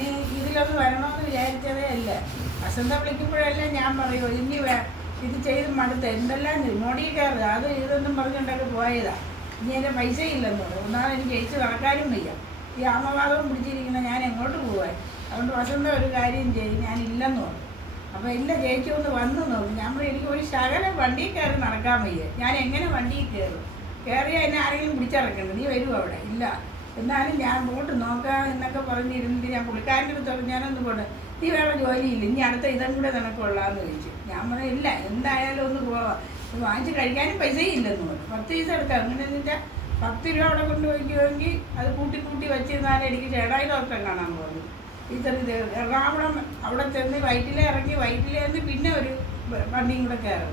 ഞാൻ ഇതിലൊന്ന് വരണമെന്ന് വിചാരിച്ചതേ അല്ല. വസന്ത വിളിക്കുമ്പോഴല്ലേ ഞാൻ പറയൂ ഇനി ഇത് ചെയ്ത് മടുത്ത്. എന്തെല്ലാം മോഡി കയറുക അത് ഇതൊന്നും പറഞ്ഞുണ്ടൊക്കെ പോയതാ. ഇനി എന്റെ പൈസ ഇല്ലെന്ന് പറയും ഒന്നാമത് എനിക്ക് ജയിച്ച് നടക്കാനും വയ്യ. ഈ ആമവാദവും പിടിച്ചിരിക്കുന്ന ഞാൻ എങ്ങോട്ട് പോവാൻ? അതുകൊണ്ട് വസന്ത ഒരു കാര്യം ചെയ്യും ഞാൻ ഇല്ലെന്ന് പറഞ്ഞു. അപ്പോൾ ഇല്ല ചേച്ചി ഒന്ന് വന്നു നോക്കും ഞാൻ എനിക്ക് ഒരു ശകലം വണ്ടിയിൽ കയറി നടക്കാൻ വയ്യ. ഞാൻ എങ്ങനെ വണ്ടിയിൽ കയറും? കയറിയാൽ എന്നെ ആരെങ്കിലും പിടിച്ചിറക്കണ്ട? നീ വരുമോ അവിടെ? ഇല്ല. എന്നാലും ഞാൻ പോട്ട് നോക്കാം എന്നൊക്കെ പറഞ്ഞിരുന്നിട്ട് ഞാൻ പുള്ളിക്കാരന്റെ അടുത്ത് ഞാനൊന്ന് പോട്ടെ. നീ വേറെ ജോലിയില്ല? ഇനി അടുത്ത ഇതും കൂടെ നിനക്കുള്ളാന്ന് ചോദിച്ചു. ഞാൻ പറഞ്ഞു ഇല്ല എന്തായാലും ഒന്ന് പോവാം. വാങ്ങിച്ച് കഴിക്കാനും പൈസയും ഇല്ലെന്ന് പറഞ്ഞു. പത്ത് പൈസ എടുക്കാം അങ്ങനെയെന്ന് വെച്ചാൽ പത്ത് രൂപ അവിടെ കൊണ്ടുപോയിക്കുമെങ്കിൽ അത് കൂട്ടി കൂട്ടി വെച്ചിരുന്നാലും എനിക്ക് ചേടായി ഡോക്ടറെ കാണാൻ പോകുന്നു ഈ ഇത് എറണാകുളം അവിടെ ചെന്ന് വയറ്റിലെ ഇറങ്ങി വയറ്റിലെ നിന്ന് പിന്നെ ഒരു വണ്ടിയും കൂടെ കയറും.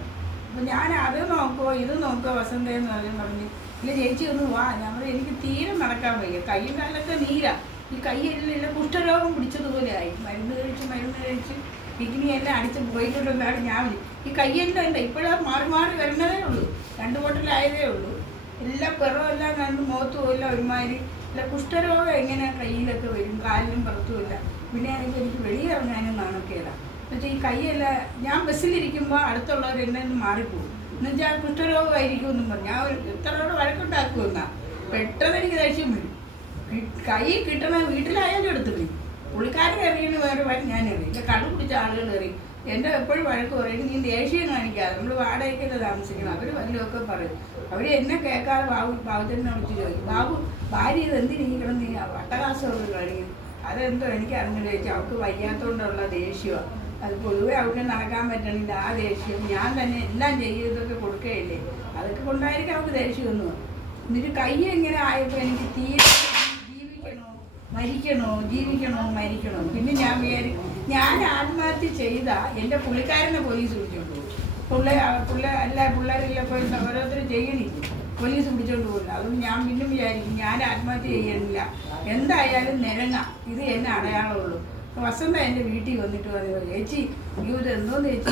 അപ്പം ഞാൻ അത് നോക്കുമോ ഇത് നോക്കുമോ വസന്തയെന്ന് പറഞ്ഞു പറഞ്ഞു ഇല്ല ചേച്ചി ഒന്ന് വാ ഞാൻ പറഞ്ഞു എനിക്ക് തീരെ നടക്കാൻ വയ്യ കൈയും കാലൊക്കെ നീരാ ഈ കൈയെല്ലാം കുഷ്ഠരോഗം പിടിച്ചതുപോലെ ആയി മരുന്ന് കഴിച്ച് മരുന്ന് കഴിച്ച് കിഡ്നി എല്ലാം അടിച്ച് പോയിട്ടുണ്ടെന്നാണ് ഞാൻ ഈ കൈയെല്ലാം എന്താ ഇപ്പോഴാ മാറി മാറി വരുന്നതേ ഉള്ളൂ രണ്ട് ബോട്ടിലായതേ ഉള്ളൂ എല്ലാ പിറവും എല്ലാം കണ്ട് ഇല്ല പോയില്ല ഒരുമാതിരി ഇല്ല കുഷ്ഠരോഗം എങ്ങനെ കയ്യിലൊക്കെ വരും കാലിലും പുറത്തുമില്ല പിന്നെ ആണെങ്കിൽ എനിക്ക് വെളിയിറങ്ങാനും നാണക്കേടാ. എന്നുവെച്ചാൽ ഈ കൈയല്ല ഞാൻ ബസ്സിലിരിക്കുമ്പോൾ അടുത്തുള്ളവർ എന്നെ മാറിപ്പോകും. എന്നുവെച്ചാൽ കുഷ്ഠരോഗമായിരിക്കും എന്നും പറഞ്ഞു. ഞാൻ ഒരു ഇത്രയോട് വഴക്കുണ്ടാക്കുമെന്നാ പെട്ടെന്ന് എനിക്ക് ദേഷ്യം വരും. കൈ കിട്ടണ വീട്ടിലായാലും എടുത്ത് പോയി പുള്ളിക്കാരൻ എറിയണ വേറെ ഞാൻ എറി എന്റെ കള്ളു പിടിച്ച ആളുകൾ എറിയും എന്റെ എപ്പോഴും വഴക്ക് പറയും. നീ ദേഷ്യം കാണിക്കാതെ നമ്മൾ വാടകയ്ക്കല്ല താമസിക്കണം. അവർ വല്ലതൊക്കെ പറയും. അവർ എന്നെ കേൾക്കാതെ ബാബു ബാബുജനെ വിളിച്ച് ചോദിക്കും. ബാബു ഭാര്യ ഇത് എന്തിനിരിക്കണം നീ വട്ടകാശം കാണിക്കും അതെന്തോ എനിക്ക് അറിഞ്ഞു ചോദിച്ചാൽ അവൾക്ക് വയ്യാത്തതുകൊണ്ടുള്ള ദേഷ്യമാണ് അത് പൊതുവെ അവിടെ നടക്കാൻ പറ്റണില്ല. ആ ദേഷ്യം ഞാൻ തന്നെ എല്ലാം ചെയ്തൊക്കെ കൊടുക്കുകയല്ലേ? അതൊക്കെ കൊണ്ടായിരിക്കും അവൾക്ക് വന്നത്. എന്നിട്ട് കൈ എങ്ങനെ ആയപ്പോൾ എനിക്ക് തീരെ ജീവിക്കണോ മരിക്കണോ ജീവിക്കണോ മരിക്കണോ? പിന്നെ ഞാൻ വിചാരി ഞാൻ ആത്മഹത്യ ചെയ്ത എന്റെ പുള്ളിക്കാരനെ പോലീസ് പിടിച്ചോണ്ട് പോകും പിള്ളേ പിള്ളേ അല്ല പിള്ളേരെല്ലാം പോയി ഓരോരുത്തരും ചെയ്യണില്ല പോലീസ് പിടിച്ചോണ്ട് പോകില്ല അതുകൊണ്ട് ഞാൻ പിന്നെ വിചാരിക്കും ഞാൻ ആത്മഹത്യ ചെയ്യണില്ല. എന്തായാലും നിരങ്ങ. ഇത് എന്നെ അടയാളമുള്ളൂ. വസന്ത എന്റെ വീട്ടിൽ വന്നിട്ട് പറഞ്ഞു ചേച്ചി എന്തോന്ന് ചേച്ചി?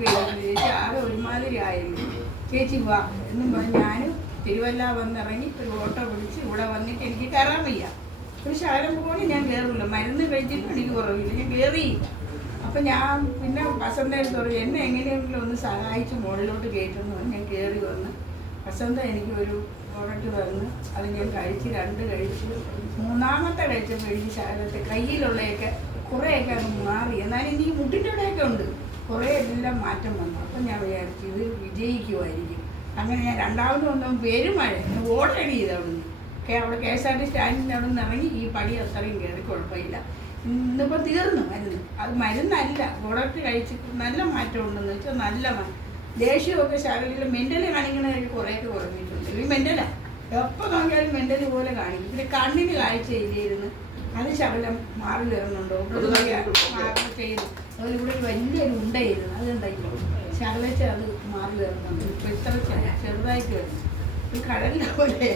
ചെയ്തിട്ട് ചേച്ചി ആകെ ഒരുമാതിരി ആയിരുന്നു ചേച്ചി വാ. എന്നും പറഞ്ഞ് ഞാനും തിരുവല്ല വന്നിറങ്ങി ഒരു ഓട്ടോ പിടിച്ച് ഇവിടെ വന്നിട്ട് എനിക്ക് വയ്യ ഒരു ശകലം പോലും ഞാൻ കയറില്ല മരുന്ന് കഴിച്ചിട്ട് എനിക്ക് കുറവില്ല. ഞാൻ കയറി. അപ്പം ഞാൻ പിന്നെ വസന്ത എടുത്ത് പറഞ്ഞു എന്നെ എങ്ങനെയെങ്കിലും ഒന്ന് സഹായിച്ച് മുകളിലോട്ട് കയറ്റുന്നു ഞാൻ കയറി വന്ന് വസന്ത എനിക്ക് ഒരു പ്രോഡക്റ്റ് തന്ന്. അത് ഞാൻ കഴിച്ച് രണ്ട് കഴിച്ച് മൂന്നാമത്തെ കഴിച്ചപ്പോൾ എനിക്ക് ശകലത്തെ കയ്യിലുള്ളതൊക്കെ കുറേയൊക്കെ അങ്ങ് മാറി. എന്നാലും എനിക്ക് മുട്ടിന്റെ അവിടെയൊക്കെ ഉണ്ട്. കുറേ എല്ലാം മാറ്റം വന്നു. അപ്പം ഞാൻ വിചാരിച്ചു ഇത് വിജയിക്കുമായിരിക്കും. അങ്ങനെ ഞാൻ രണ്ടാമത് വന്നപ്പോൾ പെരുമഴ. ഞാൻ ഓടടി ചെയ്ത് അവിടുന്ന്. അവിടെ കെ എസ് ആർ ടി സ്റ്റാൻഡിന്റെ അവിടെ നിന്ന് ഇറങ്ങി ഈ പടി അത്രയും കയറി കുഴപ്പമില്ല. ഇന്നിപ്പോൾ തീർന്നു മരുന്ന്. അത് മരുന്നല്ല. പ്രൊഡക്റ്റ് കഴിച്ചിട്ട് നല്ല മാറ്റം ഉണ്ടെന്ന് വെച്ചാൽ നല്ല ദേഷ്യമൊക്കെ ശാരീരിക മെന്റലി കാണിക്കണതൊക്കെ കുറേയൊക്കെ കുറഞ്ഞിട്ടുണ്ട്. ഈ മെന്റലാണ് എപ്പോൾ നോക്കിയാലും മെന്റലി പോലെ കാണിക്കും. പിന്നെ കണ്ണിന് കാഴ്ചയില്ലായിരുന്നു. അത് ശകലം മാറി വരുന്നുണ്ടോ. മാറി ചെയ്തു അതിലൂടെ വലിയൊരു ഉണ്ടായിരുന്നു അതെന്തായിരിക്കും ശകലച്ച് അത് മാറി വരുന്നുണ്ട്. ഇപ്പം ഇത്ര ചെ- ചെറുതായിട്ട് വരുന്നു ഇത് കടലിന്റെ പോലെ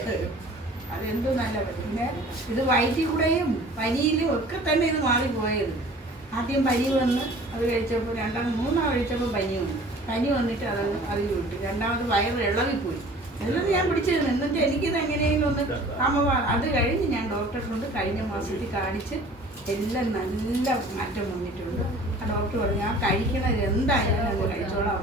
അതെന്തോ നല്ല പനി. പിന്നെ ഇത് വയറ്റിൽ കൂടെയും പനിയിലും ഒക്കെ തന്നെ ഇത് മാറിപ്പോയത് ആദ്യം പനി വന്ന് അത് കഴിച്ചപ്പോൾ രണ്ടാമത് മൂന്നാം കഴിച്ചപ്പോൾ പനി വന്നു. പനി വന്നിട്ട് അത് അതിൽ വിട്ടു രണ്ടാമത് വയറ് ഇളവിപ്പോയി എല്ലാം ഞാൻ പിടിച്ചിരുന്നു. എന്നിട്ട് എനിക്കിത് എങ്ങനെയെങ്കിലും ഒന്ന് അമ്മ അത് കഴിഞ്ഞ് ഞാൻ ഡോക്ടറെ കൊണ്ട് കഴിഞ്ഞ മാസത്തിൽ കാണിച്ച് എല്ലാം നല്ല മാറ്റം വന്നിട്ടുണ്ട്. ആ ഡോക്ടർ പറഞ്ഞു ആ കഴിക്കണത് എന്തായാലും കഴിച്ചോളാം.